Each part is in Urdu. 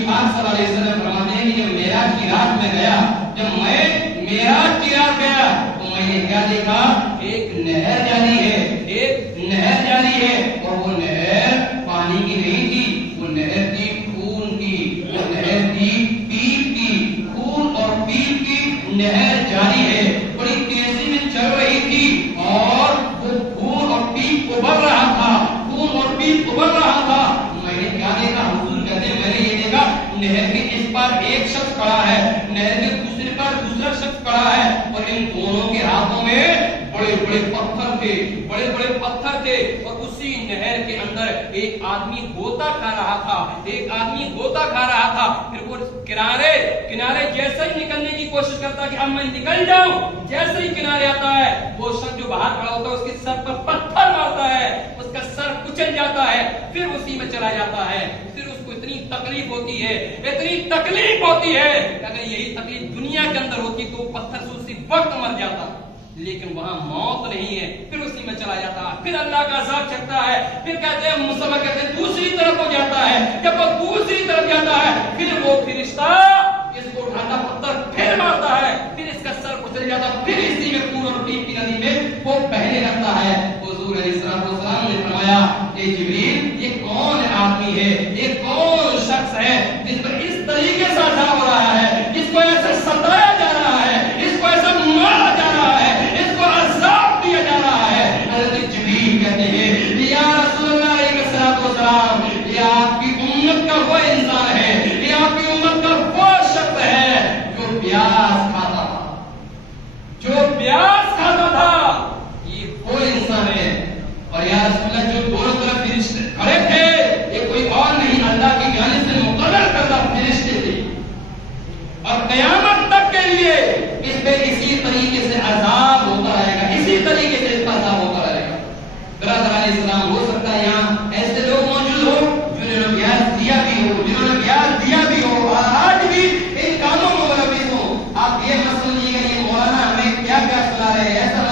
نبی پاک صلی اللہ علیہ وسلم فرماتے ہیں کہ جب معراج کی رات میں گیا، جب میں معراج کی رات گیا تو میں نے کیا دیکھا؟ ایک نہر جاری ہے، ایک نہر جاری ہے، اور وہ نہر پانی کی نہیں تھی، وہ نہر تھی خون کی، وہ نہر تھی پیپ کی، خون اور پیپ کی نہر جاری ہے، بڑی تیزی میں چل رہی تھی، اور وہ خون اور پیپ ابل رہا تھا، خون اور پیپ ابل رہا تھا۔ میں نے کیا دیکھا؟ حضور کہتے ہیں میں نے یہ دیکھا نہر کے اس پر ایک شخص کھڑا ہے، نہر کے دوسرے پر دوسرا شخص کھڑا ہے، اور ان دونوں کے ہاتھوں میں بڑے بڑے پتھر تھے، بڑے بڑے پتھر تھے، اور اسی نہر کے اندر ایک آدمی غوطہ کھا رہا تھا، ایک آدمی غوطہ کھا رہا تھا۔ پھر وہ کنارے جیسے ہی نکلنے کی کوشش کرتا کہ اب میں نکل جاؤں، جیسے ہی کنارے آتا ہے وہ شخص جو باہر کھڑا ہوتا ہے اس کے سر پر پتھر مارتا ہے، اس کا سر کچل جاتا ہے، پھر اسی میں چلا جاتا ہے۔ پھر اس کو اتنی تکلیف ہوتی ہے، اتنی تکلیف ہوتی ہے کہ اگر یہی تکلیف دنیا کے اندر ہوتی تو پتھر سے اسی وقت مر جاتا، لیکن وہاں موت نہیں ہے، پھر اسی میں چلا جاتا ہے۔ پھر اللہ کا عذاب چکھتا ہے، پھر کہتے ہیں مصطفیٰ کہتے ہیں دوسری طرف ہو جاتا ہے، جب وہ دوسری طرف جاتا ہے پھر وہ فرشتہ اس کو اٹھاتا پتھر پھر مارتا ہے، پھر اس کا سر کچل جاتا، پھر اسی میں خون اور پیپ کی ندی میں وہ بہنے لگتا ہے۔ حضور علیہ السلام نے فرمایا کہ جبریل یہ کون آدمی ہے، یہ کون شخص ہے جس پر اس طریقے سے عذاب ہو رہا ہے، جس کو ایسے ستایا جا رہا ہے، اس کو ایسا مارا جا رہا ہے، اس کو عذاب دیا جا رہا ہے۔ حضرت جبریل کہتے ہیں یا رسول اللہ علیہ السلام، یہ آپ کی امت کا وہ انسان ہے، یہ آپ کی امت کا وہ شخص ہے جو پیاس کھاتا تھا، جو پیاس کھاتا تھا، یہ وہ انسان ہے۔ اور یا رسول اللہ جو دونوں طرف فرشتے کھڑے تھے یہ کوئی اور نہیں اللہ کی جانب سے مقرر کردہ فرشتے تھے، اور قیامت تک کے لیے اس پہ اسی طریقے سے عذاب ہوتا رہے گا، اسی طریقے سے اس پر عذاب ہوتا رہے گا۔ برادر علیہ السلام، ہو سکتا ہے یہاں ایسے لوگ موجود ہو جنہوں نے پیاس دیا بھی ہو، جنہوں نے پیاس دیا بھی ہو، اور آج بھی ان کاموں میں ملوث ہو۔ آپ یہ مت سمجھیے گا یہ مولانا ہمیں کیا کیا سنا رہے ہیں، ایسا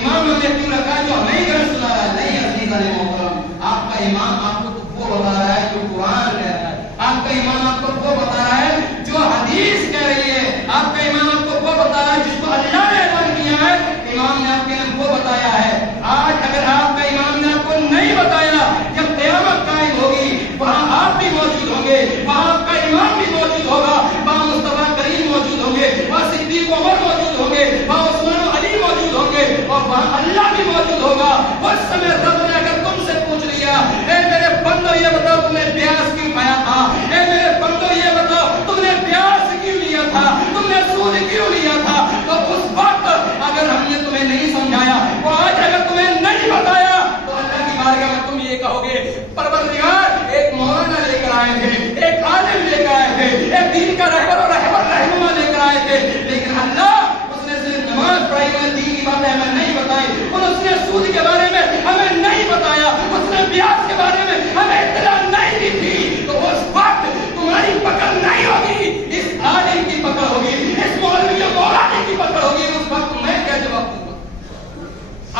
امام نے کیوں رکھا ہے جو ہمیں کیا سنا رہا ہے؟ نہیں عزیزان محترم، آپ کا امام آپ کو وہ بتا رہا ہے جو قرآن کہہ رہا ہے، آپ کا امام آپ کو وہ بتا رہا ہے جو حدیث کہہ رہی ہے، آپ کا امام آپ کو وہ بتا رہا ہے جس کو اللہ نے اعلان کیا ہے، امام نے آپ کے لیے وہ بتایا ہے۔ آج اگر آپ کا امام نے آپ کو نہیں بتایا، جب قیامت قائم ہوگی وہاں آپ بھی موجود ہوں گے، وہاں آپ کا امام بھی موجود ہوگا، وہاں مصطفیٰ کریم موجود ہوں گے، وہاں صدیق عمر موجود ہوں گے، وہاں عثمان و علی موجود ہوں گے، اور وہاں اللہ بھی موجود ہوگا۔ اس سمے رب نے اگر تم سے پوچھ لیا اے میرے بندو یہ بتاؤ تم نے پیاس کیوں کھایا تھا، اے میرے بندو یہ بتاؤ تم نے پیاس کیوں لیا تھا، تم نے سود کیوں لیا تھا، تو اس وقت اگر ہم نے تمہیں نہیں سمجھایا، وہ آج اگر تمہیں نہیں بتایا تو اللہ کی بارگاہ میں تم یہ کہو گے پروردگار ایک مولانا لے کر آئے تھے، ایک عالم لے کر آئے تھے، ایک دین کا رہنما لے کر آئے تھے، لیکن اللہ اس نے صرف نماز پڑھائی، انہیں دین کی باتیں ہمیں نہیں بتائی، اور اس نے سود کے بارے میں ہمیں نہیں بتایا، اس نے پیاس کے بارے میں ہمیں اطلاع نہیں دی تھی، تو اس وقت تمہاری پکڑ نہیں ہوگی، اس عالم کی پکڑ ہوگی، اس مولوی مولانا کی پکڑ ہوگی، اس وقت میں کیا جواب دوں گا؟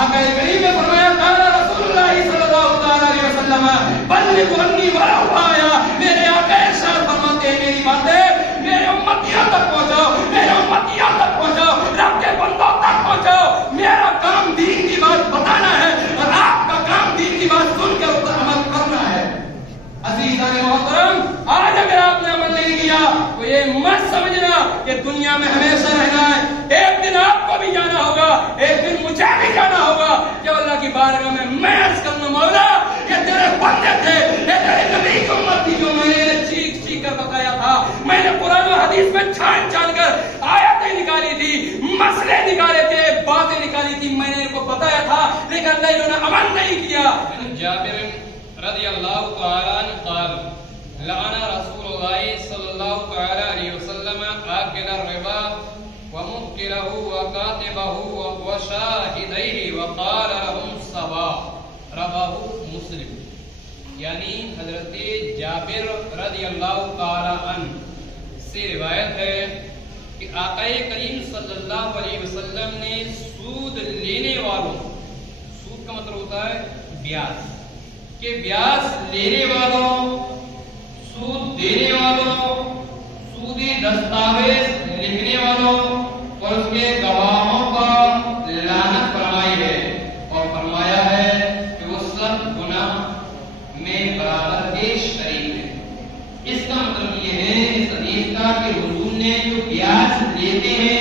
آقا کریم نے فرمایا قال رسول اللہ صلی اللہ علیہ وسلم بلغ عنی ولو آیا، میرے آقا ارشاد فرماتے ہیں میری باتیں میرے امتیوں تک پہنچاؤ، میرے امتیوں تک پہنچاؤ، رب کے بندوں تک پہنچاؤ۔ میرا کام دین کی بات بتانا ہے، اور آپ کا کام دین کی بات سن کر اس پر عمل کرنا ہے۔ عزیزان محترم، آج اگر آپ نے عمل نہیں کیا تو یہ مت سمجھنا کہ دنیا میں ہمیشہ رہنا ہے، ایک دن آپ کو بھی جانا ہوگا، ایک دن مجھے بھی جانا ہوگا۔ جب اللہ کی بارگاہ میں عرض کرنا مولا یہ تیرے بندے تھے، یہ تیرے نبی کی امت تھی جو میں نے چیخ چیخ کر بتایا تھا، میں نے قرآن و حدیث میں چھان چھان کر آیتیں نکالی تھی، مسئلے نکالے تھے، باتیں نکالی تھی، میں نے ان کو بتایا تھا، لیکن اللہ انہوں نے عمل نہیں کیا۔ جابر رضی اللہ تعالیٰ عنہ قال لعن رسول اللہ صلی اللہ تعالیٰ علیہ وسلم آکل الربا وموکلہ وکاتبہ وشاہدیہ وقال لهم سواء، رواہ مسلم۔ یعنی حضرت جابر رضی اللہ تعالیٰ عنہ سے روایت ہے کہ آقا کریم صلی اللہ علیہ وسلم نے سود لینے والوں، سود کا مطلب ہوتا ہے بیاج، کہ بیاج لینے والوں، سود دینے والوں، سودی دستاویز لکھنے والوں اور اس کے گواہوں کا لعنت فرمائی ہے اور فرمایا ہے کہ وہ سب گناہ میں برابر کے شریک ہیں۔ اس کا مطلب یہ ہے اس حدیث کا کہ حضور نے جو بیاج لیتے ہیں،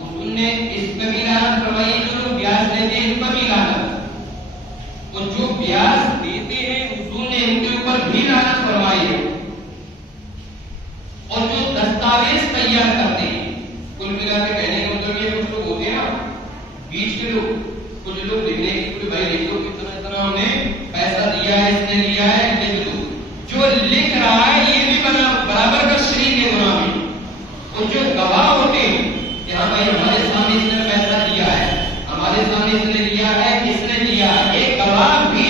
حضور نے اس پہ بھی لعنت فرمائی ہے، جو لوگ بیاج لیتے ہیں ان پر بھی لعنت، اور جو بیاج دیتے ہیں حضور نے ان کے اوپر بھی لعنت فرمائی ہے، اور جو دستاویز تیار کرتے ہیں، کل ملا کے کہنے کا مطلب یہ کچھ لوگ ہوتے ہیں نا بیچ کے لوگ، کچھ لوگ لکھنے کی کوئی بھائی لکھ دو اتنا ہم نے پیسہ دیا ہے، اس نے لیا ہے، لکھ دو۔ جو لکھ رہا ہے یہ بھی برابر کا شریک ہے گناہ میں، اور جو گواہ ہوتے ہیں کہ ہاں بھائی ہمارے سامنے اس نے پیسہ دیا ہے، ہمارے سامنے اس نے لیا ہے، اس نے دیا ہے، ایک گواہ بھی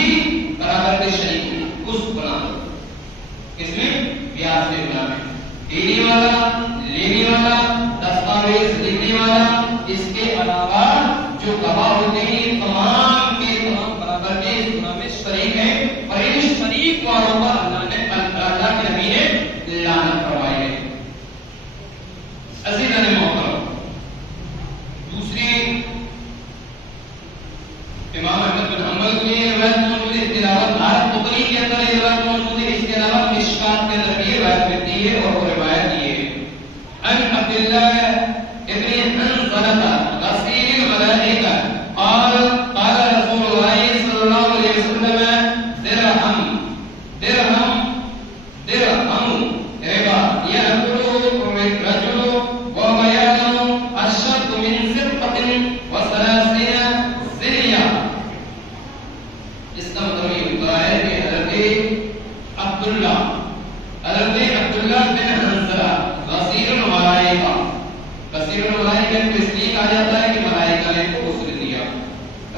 برابر کے شریک ہے اس گناہ میں، اس میں بیاج کے گناہ میں۔ دینے والا، لینے والا، دستاویز لکھنے والا، اس کے علاوہ جو گواہ ہوتے ہیں یہ تمام کے تمام برابر کے اس گناہ میں شریک ہیں، اور ان شریک والوں پر اللہ کے نبی نے لعنت فرمائی ہے۔ عزیزان محترم، دوسری امام احمد بن حنبل کی یہ روایت موجود ہے، اس کے علاوہ دار قطنی کے اندر یہ روایت موجود ہے، اس کے علاوہ مشکات کے اندر یہ روایت ملتی ہے، اور وہ روایت یہ ہے ان عبداللہ ابن حنظلہ غسیل الملائکہ قال قال رسول اللہ صلی اللہ علیہ وسلم درہم ربا یأکل الرجل وهو يعلم اشد من زرقة وثلاثین زنیہ۔ اس کا مطلب یہ ہوتا ہے کہ حضرت عبداللہ بن حنظلہ غسیل الملائکہ، غسیل الملائکہ کو اس لیے کہا جاتا ہے کہ ملائکہ نے کو غسل دیا،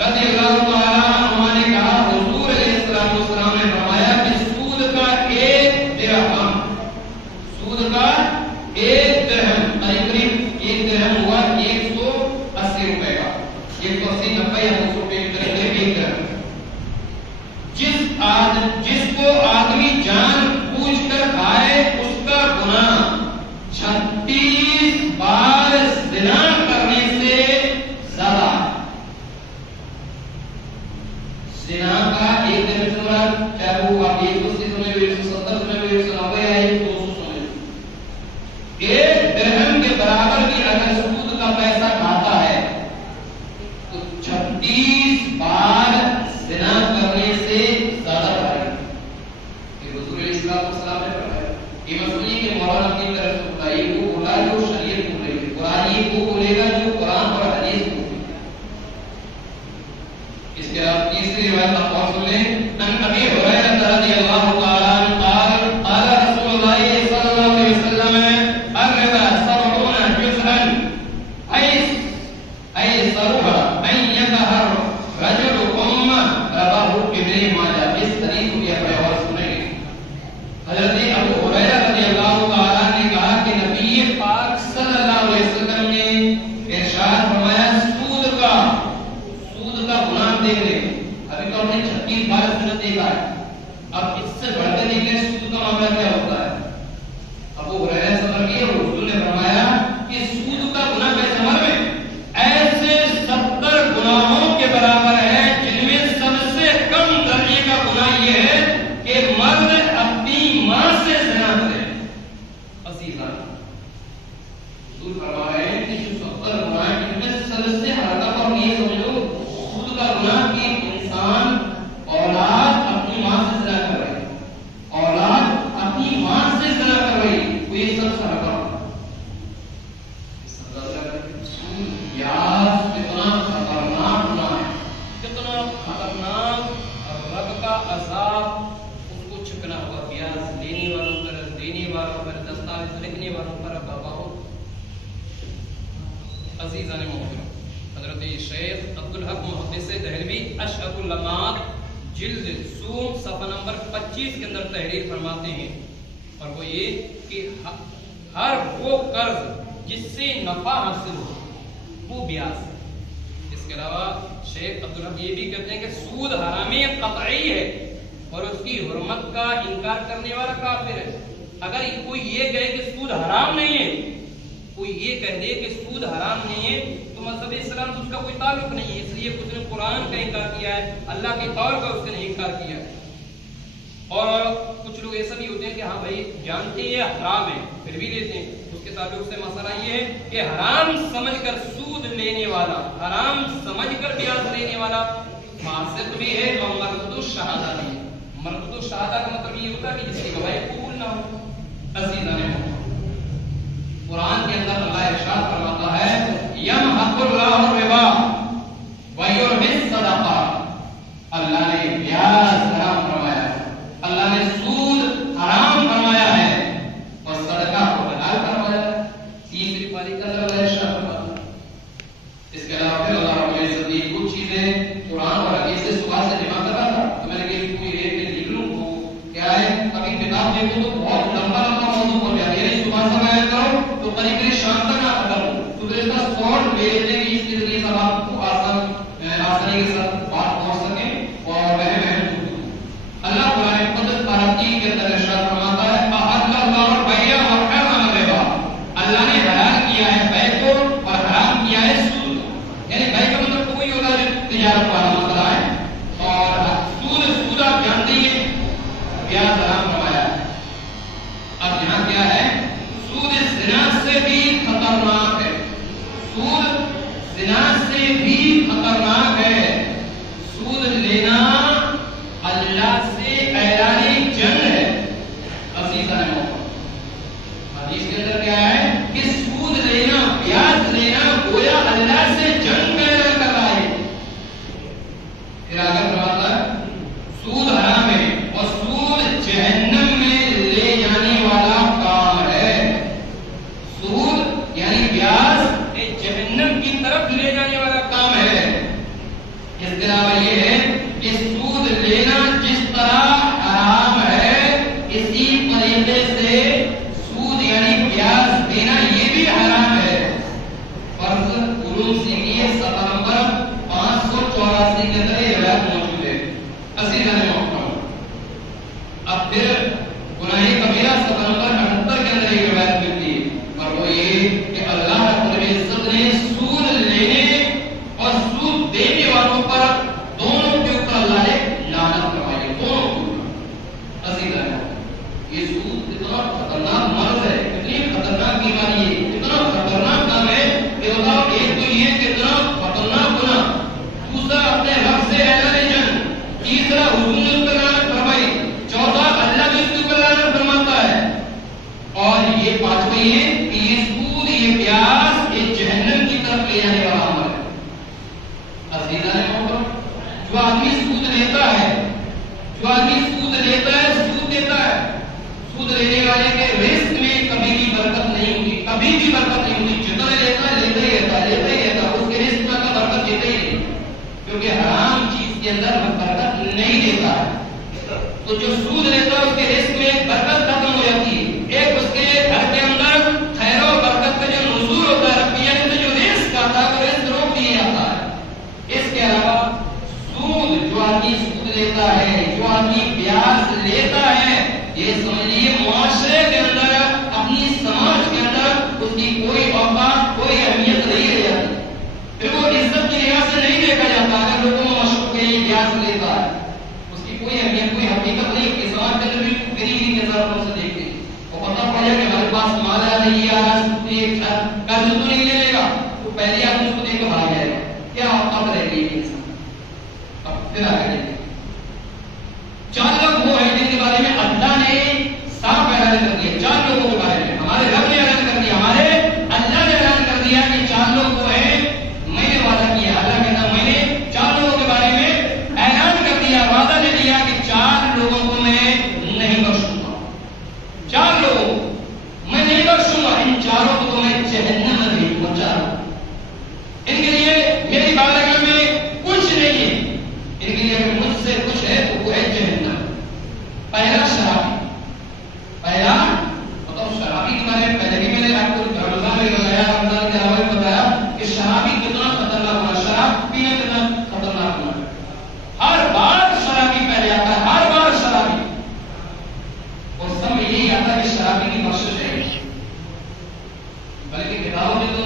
رضی اللہ تعالی عنہ نے کہا حضور علیہ السلام نے فرمایا کہ سود کا ایک درہم قریب ایک درہم ہوا 180 روپے کا، 180 90 یا 200 روپے کے قریب ایک درہم۔ جس کو آدمی جان بوجھ کر کھائے اس کا گناہ 36 بار زنا کرنے سے زیادہ ہے۔ زنا کا ایک درہم سے مراد چاہے وہ آپ 180 سمجھ لو، 170 سمجھ لو، 190 یا 200 سمجھ لو، ایک درہم کے برابر بھی اگر سود کا پیسہ کھاتا ہے تو 36 بار زنا کرنے سے زیادہ بھاری۔ یہ رسول اللہ صلی اللہ علیہ وسلم نے فرمایا، یہ مسئلے کے مولانا کی طرف سے بتائیے، وہ بولا جو شریعت بول رہی ہے، قرآن یہ وہ بولے گا جو قرآن اور حدیث بولے گا۔ اس کے بعد تیسری روایت آپ اور سن لیں، ان ابی ہریرہ رضی اللہ تعالی عنہ قال قال رسول اللہ صلی اللہ علیہ وسلم الربا 70 جزءا ایسرها ان يظهر رجلكم رباه ابن ماجہ۔ اس حدیث کو یہ اور سنیں گے، حضرت ابو ہریرہ رضی اللہ تعالی عنہ نے کہا کہ نبی پاک صلی اللہ علیہ وسلم نے ارشاد فرمایا سود کا گناہ دیکھ لیں، ابھی تو ہم نے 36 بار زنا دیکھا ہے، اب اس سے بڑھ کر دیکھ لیں سود کا معاملہ کیا ہوتا ہے۔ ابو ہریرہ سے مروی ہے، حضور نے فرمایا کہ سود کا گناہ کیسے مرد میں ایسے 70 گناہوں کے برابر ہے، جن میں سب سے کم درجے کا گناہ یہ ہے کہ مرد اپنی ماں سے زنا کرے۔ عزیزان، حضور فرما رہے ہیں کہ جو 70 گناہ ہیں جن میں سب سے ہلکا پر یہ سمجھو سود کا گناہ کہ انسان اولاد اپنی ماں سے زنا کر رہے، اولاد اپنی ماں سے زنا کر رہی، وہ یہ سب سے ہلکا کتنا خطرناک گناہ ہے، کتنا خطرناک، اور رب کا عذاب اس کو چھکنا ہوگا۔ بیاج لینے والوں پر، دینے والوں پر، دستاویز لکھنے والوں پر، گواہوں۔ عزیزان محترم، حضرت شیخ عبدالحق محدث دہلوی اشعب اللمات جلد سوم صفحہ نمبر 25 کے اندر تحریر فرماتے ہیں، اور وہ یہ کہ ہر وہ قرض جس سے نفع حاصل ہو وہ بیاج ہے۔ اس کے علاوہ شیخ عبدالحق یہ بھی کہتے ہیں کہ سود حرام قطعی ہے اور اس کی حرمت کا انکار کرنے والا کافر ہے۔ اگر کوئی یہ کہے کہ سود حرام نہیں ہے، کوئی یہ کہہ دے کہ سود حرام نہیں ہے، تو مذہب اسلام سے اس کا کوئی تعلق نہیں ہے، اس لیے اس نے قرآن کا انکار کیا ہے، اللہ کے قول کا اس نے انکار کیا ہے۔ اور کچھ لوگ ایسا بھی ہوتے ہیں کہ ہاں بھائی جانتے ہیں حرام ہے پھر بھی لیتے ہیں، اس کے تعلق سے مسئلہ یہ ہے کہ حرام سمجھ کر سود لینے والا، حرام سمجھ کر بیاض لینے والا فاسق بھی ہے اور مرتد الشہادہ بھی ہے۔ مرتد الشہادہ کا مطلب یہ ہوتا ہے کہ جس کی گواہی قبول نہ ہو۔ عزیزان قرآن کے اندر اللہ ارشاد فرماتا ہے یمحق اللہ الربا ویربی الصدقات، اللہ نے بیاض حرام فرمایا ہے، اللہ نے سود حرام فرمایا ہے اور صدقہ کو حلال فرمایا ہے۔ تیسری پاری کا اللہ ارشاد فرماتا ہے۔ اس کے علاوہ پھر اللہ رب العزت نے کچھ چیزیں قرآن اور حدیث سے صبح سے جمع کر رہا تھا تو میں نے کہا کوئی ایک میں لکھ لوں وہ کیا ہے، کبھی کتاب دیکھو تو بہت لمبا موضوع ہو جاتا ہے، یعنی صبح سے بیان کرو تو قریب قریب شام تک نہ ختم تو اس کا شارٹ لے لیتے ہیں اس کے ذریعے سب آپ کو آسانی کے ساتھ بات پہنچ سکیں اور اللہ قرآن مقدس پارتی کے اندر ارشاد فرماتا ہے احل اللہ البیع وحرم الربا، اللہ نے حلال کیا ہے بیع کو اور حرام کیا ہے سود کو، یعنی بیع کا مطلب کوئی ہوتا ہے تجارت والا مسئلہ ہے، اور سود آپ جانتے ہیں بیاض حرام فرمایا ہے۔ اب یہاں کیا ہے، سود زنا سے بھی خطرناک ہے، سود زنا سے بھی خطرناک ہے، سود لینا اللہ سے اعلان جنگ ہے۔ عزیزان حدیث کے اندر کیا ہے کہ سود لینا، بیاض لینا گویا اللہ سے جنگ کا اعلان کر رہا ہے۔ پھر آگے فرماتا ہے سود حرام ہے اور سود جہنم میں لے جانے والا کام ہے۔ سود یعنی بیاض جہنم کی طرف لے جانے والا کام ہے۔ اس کے علاوہ یہ ہے کہ سود لینا جس طرح حرام ہے اسی طریقے سے سود یعنی بیاض دینا یہ بھی حرام ہے۔ فرض علوم سیکھیے 7 نمبر 584 کے اندر یہ روایت موجود ہے۔ عزیزان محترم اب پھر گناہ کبیرہ 7 نمبر 78 کے اندر یہ روایت ملتی ہے اور وہ یہ کہ اللہ رب العزت نے سود لینے اور سود دینے والوں پر دونوں کے اوپر اللہ نے لعنت فرمائی ہے، دونوں کے اوپر۔ عزیزان یہ سود اتنا خطرناک مرض ہے، اتنی خطرناک بیماری ہے، اتنا خطرناک کام ہے کہ بتاؤ ایک تو یہ کتنا خطرناک گناہ، دوسرا اپنے رب سے اعلان جنگ، تیسرا حضور پر لعنت فرمائی، چوتھا اللہ بھی اس کے اوپر لعنت فرماتا ہے، اور یہ پانچویں ہے کہ یہ سود، یہ بیاض، یہ جہنم کی طرف لے جانے والا عمل ہے۔ عزیزان محترم جو آدمی سود لیتا ہے، جو آدمی سود لیتا ہے، سود دیتا ہے، سود لینے والے کے رزق میں کبھی بھی برکت نہیں ہوتی، کبھی بھی برکت نہیں ہوتی، جتنا لیتا ہے لیتا ہی رہتا ہے، لیتا ہی رہتا ہے، اس کے رزق میں برکت دیتا ہی نہیں، کیونکہ حرام چیز کے اندر برکت نہیں دیتا ہے۔ تو جو سود لیتا ہے اس کے رزق میں برکت ختم ہو جاتی ہے، ایک اس کے گھر کے اندر خیر و برکت کا جو نزول ہوتا ہے، ربیہ سے جو رزق آتا ہے وہ رزق روک دیا جاتا ہے۔ اس کے علاوہ سود، جو آدمی سود لیتا ہے، جو آدمی بیاض لیتا ہے، یہ سمجھیے معاشرے کے اندر، اپنی سماج کے اندر اس کی کوئی اوقات، کوئی اہمیت نہیں رہ جاتی، پھر وہ عزت کی نگاہ سے نہیں دیکھا جاتا۔ اگر لوگوں میں مشہور ہے یہ بیاض لیتا ہے، اس کی کوئی اہمیت، کوئی حقیقت نہیں، کہ سماج کے اندر بھی غریبی کے نظر سے دیکھتے ہیں، وہ پتہ پڑ جائے کہ ہمارے پاس مال ہے نہیں آ رہا، قرض تو نہیں لے گا، تو پہلے آدمی اس کو دیکھ کے بھاگ جائے گا، کیا اوقات رہ گئی ہے۔ اب پھر آگے دیکھیں 4 لوگ وہ ہیں جن کے بارے میں اللہ نے صاف اعلان کر دیا، 4 لوگوں کے بارے میں ہمارے رب نے اعلان کر دیا، ہمارے اللہ نے اعلان کر دیا کہ 4 لوگ وہ ہیں، میں نے وعدہ کیا، اللہ کہتا میں نے 4 لوگوں کے بارے میں اعلان کر دیا، وعدہ نے دیا کہ 4 لوگوں کو میں نہیں بخشوں گا، 4 لوگوں میں نہیں بخشوں گا، ان 4 کو میں جہنم میں بھیجوں گا، 4 ان کے لیے میری بارگاہ میں کچھ نہیں ہے، ان کے لیے اگر مجھ سے کچھ ہے تو وہ ہے جہنم۔ پہلا شرابی، پہلا مطلب شرابی کے بارے میں پہلے بھی میں نے آپ کو رمضان میں بتایا، رمضان کے علاوہ بتایا کہ شرابی کتنا خطرناک ہونا، شراب پینا کتنا خطرناک ہونا، ہر بار شرابی پہلے آتا ہے، ہر بار شرابی، اور سب میں یہی آتا ہے کہ شراب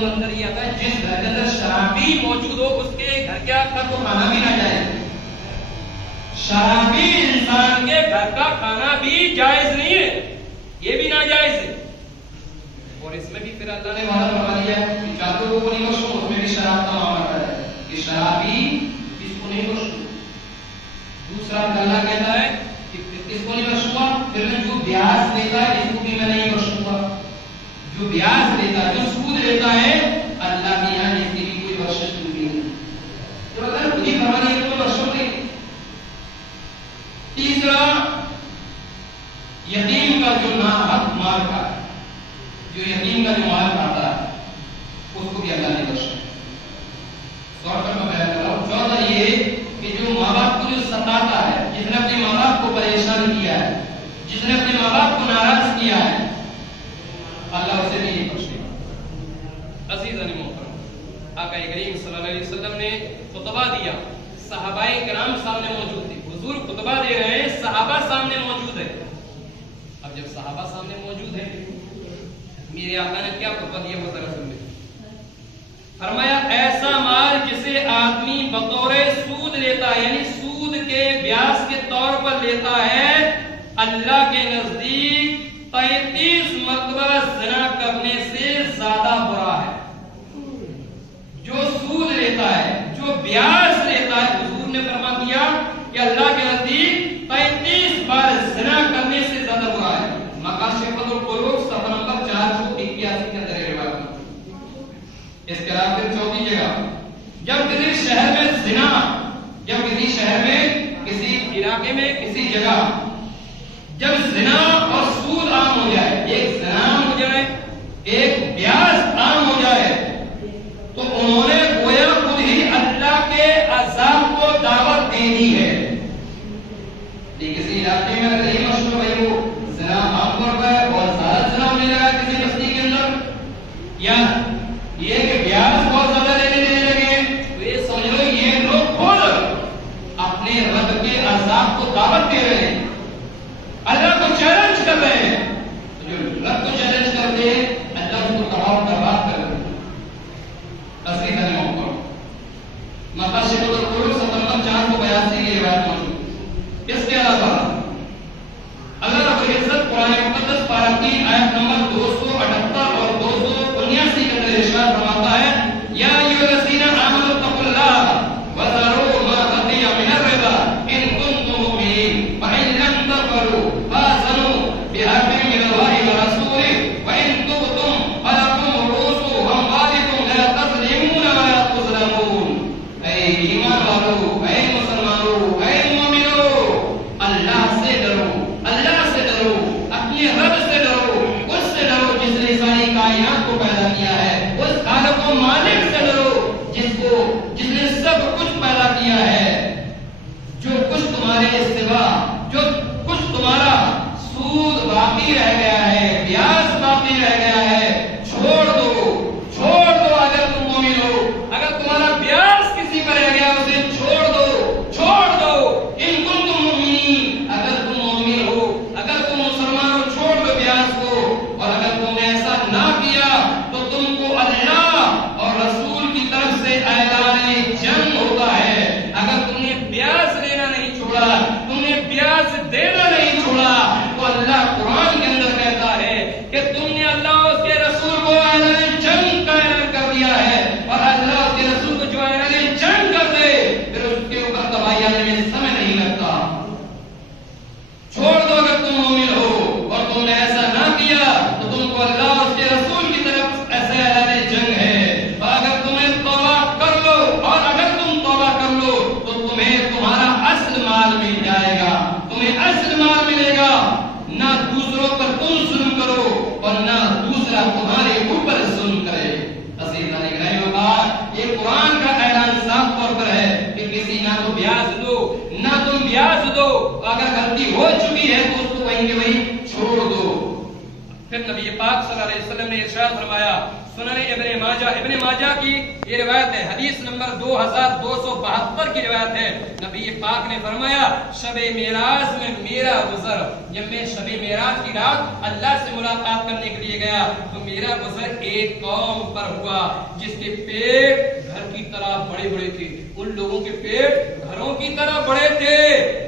اندر یہ آتا ہے جس گھر کے اندر شرابی موجود ہو اس کے گھر کا تو کھانا بھی نہ جائز. شرابی انسان کے گھر کا کھانا بھی جائز نہیں ہے, یہ بھی ناجائز ہے. اور اس میں بھی پھر اللہ نے وعدہ فرما دیا ہے کہ چاہتے ہو وہ نہیں بخشو, اس میں بھی شراب کا معاملہ ہے کہ شرابی اس کو نہیں بخشو. دوسرا اللہ کہتا ہے کہ اس کو نہیں بخشوں گا, پھر میں جو بیاج دیتا ہے اس کو بھی میں نہیں بخشوں گا. جو بیاج دیتا ہے, جو سود لیتا ہے, اللہ کے یہاں اس کی بھی کوئی بخشش نہیں ہے. تو اگر خود ہی فرما دیا تو بخشو نہیں. تیسرا, یتیم کا جو ناحق مال کا, جو یتیم کا جو مال کھاتا ہے اس کو بھی اللہ نے بخشا. شارٹ کٹ میں بیان کر رہا ہوں. چوتھا یہ کہ جو ماں باپ کو جو ستاتا ہے, جس نے اپنے ماں باپ کو پریشان کیا ہے, جس نے اپنے ماں باپ کو ناراض کیا ہے, اللہ اسے بھی نہیں بخشے گا. عزیزان محترم, آقا کریم صلی اللہ علیہ وسلم نے خطبہ دیا, صحابہ کرام سامنے موجود تھے. حضور خطبہ دے رہے ہیں, صحابہ سامنے موجود ہے. اب جب صحابہ سامنے موجود ہیں, میرے آقا نے کیا خطبہ دیا وہ ذرا سن لیں. فرمایا ایسا مال جسے آدمی بطور سود لیتا ہے, یعنی سود کے بیاج کے طور پر لیتا ہے, اللہ کے نزدیک 33 مرتبہ زنا کرنے سے زیادہ برا ہے. جو سود لیتا ہے, جو بیاج لیتا ہے, حضور نے فرما دیا کہ اللہ کے نزدیک 33 بار زنا کرنے سے زیادہ برا ہے. مقاصد القلوب صفحہ نمبر 481 کے اندر یہ روایت. اس کے علاوہ پھر چوتھی جگہ, جب کسی شہر میں زنا, جب کسی شہر میں, کسی علاقے میں, کسی جگہ جب زنا اور سود عام ہو جائے, ایک زنا عام ہو جائے, ایک بیاج عام ہو جائے, تو انہوں نے گویا خود ہی اللہ کے عذاب کو دعوت دے دی ہے. کسی علاقے میں اگر یہ مشہور ہے وہ زنا عام طور پر اور زیادہ زنا ہونے لگا کسی بستی کے اندر, یا یہ کہ بیاج بہت زیادہ لینے لگے, تو یہ سمجھ لو یہ لوگ خود اپنے رب کے عذاب کو دعوت دے رہے ہیں, اللہ کو چیلنج کر رہے ہیں. جو رب کو چیلنج کرتے ہیں اللہ اس کو تباہ و برباد کر دیتے ہیں. تصریح کرنے کو مقاصد القلوب صفحہ نمبر 482 کی روایت موجود. اس کے علاوہ اللہ رب العزت قرآن مقدس پارہ 3 آیت نمبر 278 اور 279 کے اندر ارشاد فرماتا ہے, یا ایھا الذین آمنوا اتقوا اللہ وذروا ما بقی من الربا ان کنتم مؤمنین فإن لم تفعلوا فآذنوا بحرب من اللہ ورسولہ وإن تبتم فلکم رؤوس أموالکم لا تظلمون ولا تظلمون. اے ایمان والو, اے مسلمانوں, اے مومنوں, اللہ سے ڈرو, اللہ سے ڈرو, اپنے رب سے ڈرو, اس سے ڈرو جس نے ساری کائنات کو پیدا کیا ہے, اس خالق و مالک سے ڈرو جس نے سب کچھ پیدا کیا ہے. جو کچھ تمہارے سوا, جو کچھ تمہارا سود باقی رہ گیا ہے, بیاج باقی رہ گیا ہے, چھوڑ دو, چھوڑ دو. اگر تم مومن ہو, اگر تمہارا بیاج کسی پر رہ گیا اسے چھوڑ دو, چھوڑ دو. ان کنتم مؤمنین, اگر تم مومن ہو, اگر تم مسلمان ہو, چھوڑ دو بیاج کو. اور اگر تم نے ایسا نہ کیا تو تم کو اللہ اور رسول کی طرف سے اعلان جنگ ہوتا ہے. اگر تم نے بیاج لینا نہیں چھوڑا, تم نے بیاج دینا نہیں چھوڑا, تو اللہ قرآن کے اندر کہتا ہے کہ تم نے اللہ اور اس کے رسول کو اعلان جنگ کا اعلان کر دیا ہے. اور اللہ اور اس کے رسول کو جو اعلان جنگ کر دے پھر اس کے اوپر تباہی آنے میں سمے نہیں لگتا. چھوڑ دو اگر تم مومن ہو, اور تم نے ایسا نہ کیا تو تم کو اللہ اور اس کے رسول کی طرف ایسا اعلان جنگ ہے. اور اگر تمہیں توبہ کر لو, اور اگر تم توبہ کر لو تو تمہیں تمہارا اصل مال مل جائے گا, تمہیں اصل مال ملے گا. نہ دوسروں پر تم ظلم کرو اور نہ دوسرا تمہارے اوپر ظلم کرے. عزیزان گرامی, یہ قرآن کا اعلان صاف طور پر ہے کہ کسی نہ تو بیاج دو, نہ تم بیاج دو. اگر غلطی ہو چکی ہے تو اس کو وہیں کے وہیں چھوڑ دو. پھر پھر نبی پاک صلی اللہ علیہ وسلم نے ارشاد فرمایا، سنن ابن ماجہ کی یہ روایت ہے، حدیث نمبر 2272 کی روایت ہے، نبی پاک نے فرمایا شب معراج میں میرا گزر، جب میں شب معراج کی رات اللہ سے ملاقات کرنے کے لیے گیا تو میرا گزر ایک قوم پر ہوا جس کے پیٹ گھر کی طرح بڑے بڑے تھے، ان لوگوں کے پیٹ گھروں کی طرح بڑے تھے،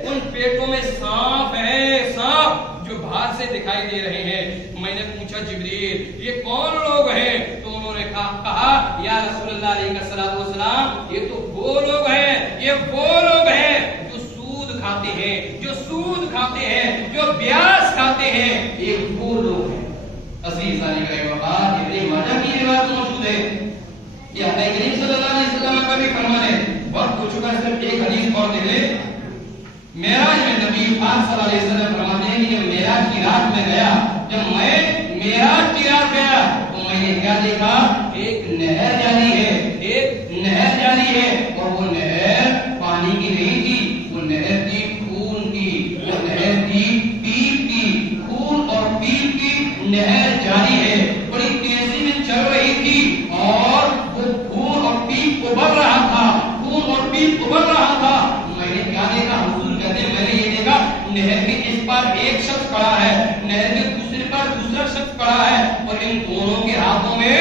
ان پیٹوں میں سانپ ہے، سانپ جو باہر سے دکھائی دے رہے ہیں۔ میں نے پوچھا جبریل یہ کون لوگ ہیں؟ تو انہوں نے کہا یا رسول اللہ علیہ الصلوۃ والسلام یہ تو وہ لوگ ہیں، یہ وہ لوگ ہیں جو سود کھاتے ہیں، جو سود کھاتے ہیں، جو بیاج کھاتے ہیں، یہ وہ لوگ ہیں۔ عزیز علی کا وقار ابن ماجہ کی روایت موجود ہے، یہ نبی کریم صلی اللہ علیہ وسلم کا بھی فرمان ہے۔ وقت ہو چکا ہے، صرف ایک حدیث اور دیکھ لیں۔ معراج میں نبی پاک صلی اللہ علیہ وسلم فرماتے ہیں کہ جب معراج کی رات میں گیا، جب میں معراج کی رات گیا تو میں نے کیا دیکھا؟ ایک نہر جاری ہے، ایک نہر جاری ہے، اور وہ نہر پانی کی نہیں تھی، وہ نہر تھی خون کی، وہ نہر تھی پیپ کی، خون اور پیپ کی نہر جاری ہے، بڑی تیزی میں چل رہی تھی، اور وہ خون اور پیپ ابل رہا تھا، خون اور پیپ ابل رہا تھا۔ میں نے کیا دیکھا؟ حضور کہتے ہیں میں نے یہ دیکھا نہر کے اس پر ایک شخص کھڑا ہے، نہر کے دوسرے پر دوسرا شخص کھڑا ہے، اور ان دونوں کے ہاتھوں میں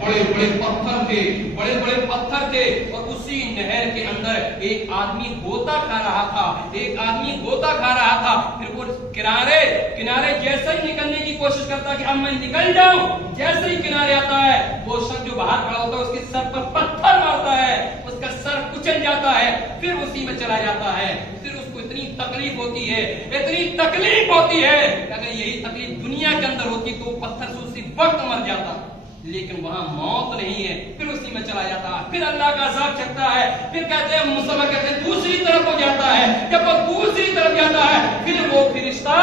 بڑے بڑے پتھر تھے، بڑے بڑے پتھر تھے، اور اسی نہر کے اندر ایک آدمی غوطہ کھا رہا تھا، ایک آدمی غوطہ کھا رہا تھا۔ پھر وہ کنارے جیسے ہی نکلنے کی کوشش کرتا کہ اب میں نکل جاؤں، جیسے ہی کنارے آتا ہے وہ شخص جو باہر کھڑا ہوتا ہے اس کے سر پر پتھر مارتا ہے، اس کا سر کچل جاتا ہے، پھر اسی میں چلا جاتا ہے۔ پھر اس کو اتنی تکلیف ہوتی ہے، اتنی تکلیف ہوتی ہے کہ اگر یہی تکلیف دنیا کے اندر ہوتی تو پتھر سے اسی وقت مر جاتا، لیکن وہاں موت نہیں ہے، پھر اسی میں چلا جاتا ہے، پھر اللہ کا عذاب چکھتا ہے۔ پھر کہتے ہیں مصور کہتے ہیں دوسری طرف ہو جاتا ہے، جب وہ دوسری طرف جاتا ہے پھر وہ فرشتہ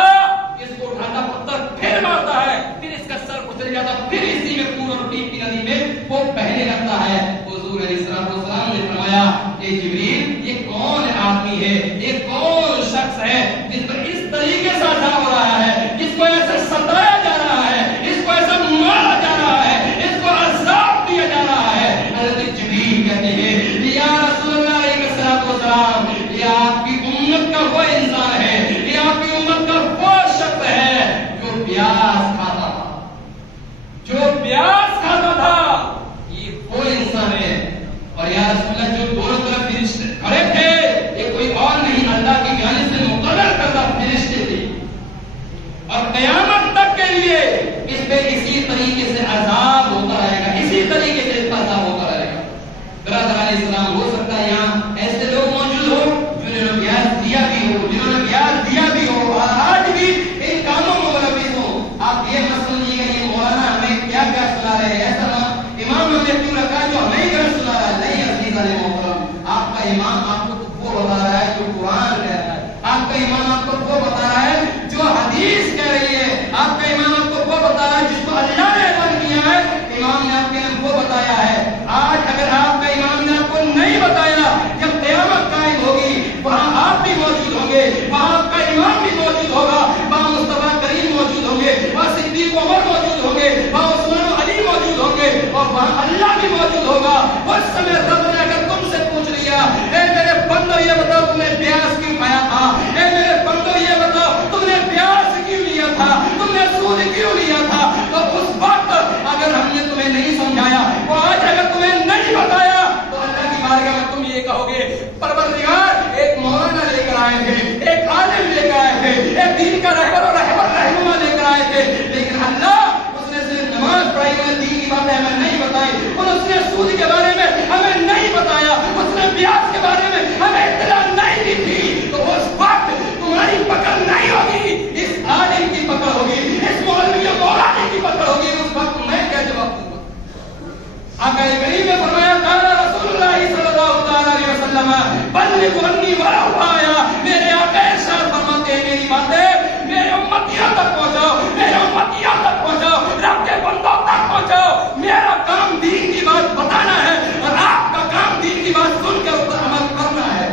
اس کو اٹھاتا پتھر پھر مارتا ہے، پھر اس کا سر کچل جاتا، پھر اسی میں خون اور پیپ کی ندی میں وہ بہنے لگتا ہے۔ حضور علیہ السلام نے فرمایا کہ جبریل یہ کون آدمی ہے، یہ کون شخص ہے جس پر اس طریقے سے عذاب ہو رہا ہے، جس کو ایسے ستایا جا رہا ہے، اس کو ایسا مارا جا رہا ہے، اس کو عذاب دیا جا رہا ہے؟ حضرت جبریل کہتے ہیں یا رسول اللہ علیہ السلام یہ آپ کی امت کا وہ انسان ہے، یہ آپ کی امت کا وہ شخص ہے جو پیاس کھاتا تھا، جو پیاس کھاتا تھا، یہ وہ انسان ہے۔ اور یا رسول اللہ جو دونوں طرف فرشتے کھڑے تھے یہ کوئی اور نہیں اللہ کی جانب سے مقرر کردہ فرشتے تھے، اور قیامت تک کے لیے اس پہ اسی طریقے سے عذاب ہوتا رہے گا، اسی طریقے سے اس پر عذاب ہوتا رہے گا۔ برادر علیہ السلام ہو سکتا ہے یہاں ایسے لوگ موجود ہو جنہوں نے بیاج دیا بھی ہو، جنہوں نے بیاج دیا بھی ہو اور آج بھی ان کاموں میں ملوث ہو۔ آپ یہ مت سمجھیے گا یہ مولانا ہمیں کیا کیا سنا رہے ہیں، ایسا نہ امام نے کیوں رکھا ہے جو ہمیں غلط سنا رہا ہے، نہیں عزیز علیہ محترم، آپ کا امام آپ کو وہ بتا رہا ہے جو قرآن کہہ رہا ہے، آپ کا امام آپ کو وہ بتا رہا ہے جو حدیث کہہ رہی ہے، آپ کا امام آپ کو وہ بتا رہا ہے جس کو اللہ نے بیان کیا ہے، امام نے آپ کے وہ بتایا ہے۔ آج اگر آپ کا امام نے آپ کو نہیں بتایا، جب قیامت قائم ہوگی وہاں آپ بھی موجود ہوں گے، وہاں آپ کا امام بھی موجود ہوگا، وہاں مصطفیٰ کریم موجود ہوں گے، وہاں صدیق عمر موجود ہوں گے، وہاں عثمان و علی موجود ہوں گے، اور وہاں اللہ بھی موجود ہوگا۔ اس سمے رب نے اگر تم سے پوچھ لیا اے میرے بندو یہ بتاؤ تم نے پیاس کیوں کھایا تھا، اے میرے بندو یہ بتاؤ تم نے پیاس کیوں لیا تھا، تم نے سود کیوں لیا تھا، تو اس وقت اگر ہم نے تمہیں نہیں سمجھایا، وہ آج اگر تمہیں نہیں بتایا تو اللہ کی بارگاہ میں تم یہ کہو گے پروردگار ایک مولانا لے کر آئے تھے، ایک عالم لے کر آئے تھے، ایک دین کا رہنما لے کر آئے تھے، لیکن اللہ اس نے صرف نماز پڑھائی، انہیں دین کی باتیں ہمیں نہیں بتائی، اور اس نے سود کے بارے میں ہمیں نہیں بتایا، اس نے بیاج کے بارے میں ہمیں اطلاع نہیں دی تھی، تو اس وقت تمہاری پکڑ نہیں ہوگی، اس عالم کی پکڑ ہوگی، اس مولوی مولانا کی پکڑ ہوگی، اس وقت میں کیا جواب دوں گا؟ آقا کریم نے فرمایا قال رسول اللہ صلی اللہ علیہ وسلم بلغ عنی ولو آیا، میرے آقا ارشاد فرماتے ہیں میری باتیں میرے امتیوں تک پہنچاؤ، میرے امتیوں تک پہنچاؤ، رب کے بندوں تک پہنچاؤ۔ میرا کام دین کی بات بتانا ہے اور آپ کا کام دین کی بات سن کر اس پر عمل کرنا ہے۔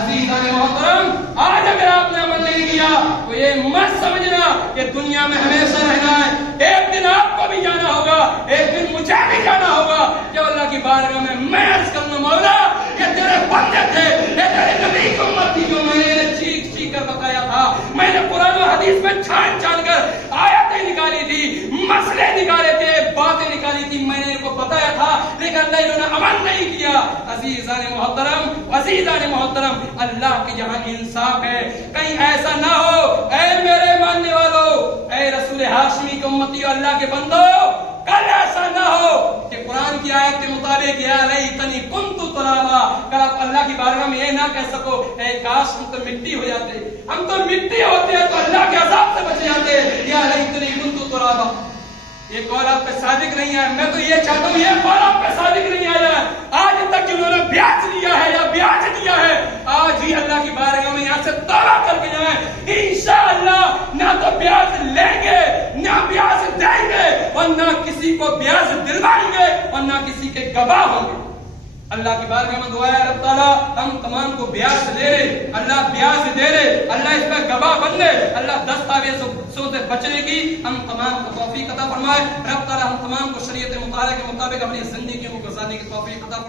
عزیزان محترم آج اگر آپ نے عمل نہیں کیا تو یہ مت سمجھنا کہ دنیا میں ہمیشہ رہنا ہے۔ نکالے تھے، باتیں نکالی تھی، میں نے ان کو بتایا تھا، لیکن اللہ انہوں نے عمل نہیں کیا۔ عزیزان محترم، اللہ کے یہاں انصاف ہے، کہیں ایسا نہ ہو اے میرے ماننے والوں، اے رسول ہاشمی کے امتی، اللہ کے بندو، کل ایسا نہ ہو کہ قرآن کی آیت کے مطابق یا لیتنی کنت ترابا، کل آپ اللہ کی بارگاہ میں یہ نہ کہہ سکو اے کاش ہم تو مٹی ہو جاتے، ہم تو مٹی ہوتے ہیں تو اللہ کے عذاب سے بچ جاتے، یا لیتنی کنت ترابا۔ یہ قول آپ پہ صادق نہیں ہے، میں تو یہ چاہتا ہوں یہ قول آپ پہ صادق نہیں آیا ہے۔ آج تک جنہوں نے بیعت لیا ہے یا بیعت دیا ہے، آج ہی اللہ کی بارگاہ میں یہاں سے توبہ کر کے جائیں، انشاءاللہ نہ تو بیعت لیں گے، نہ بیعت دیں گے، اور نہ کسی کو بیعت دلوائیں گے، اور نہ کسی کے گواہ ہوں گے۔ اللہ کی بارگاہ میں دعا ہے رب تعالیٰ ہم تمام کو بیعت دے رہے، اللہ بیعت دے رہے، اللہ اس پر گواہ بن لے، اللہ دستاویزوں سے بچنے کی ہم تمام کو توفیق عطا فرمائے۔ رب تعالیٰ ہم تمام کو شریعت مطالعہ کے مطابق اپنی زندگیوں کو گزارنے کی توفیق عطا فرمائے۔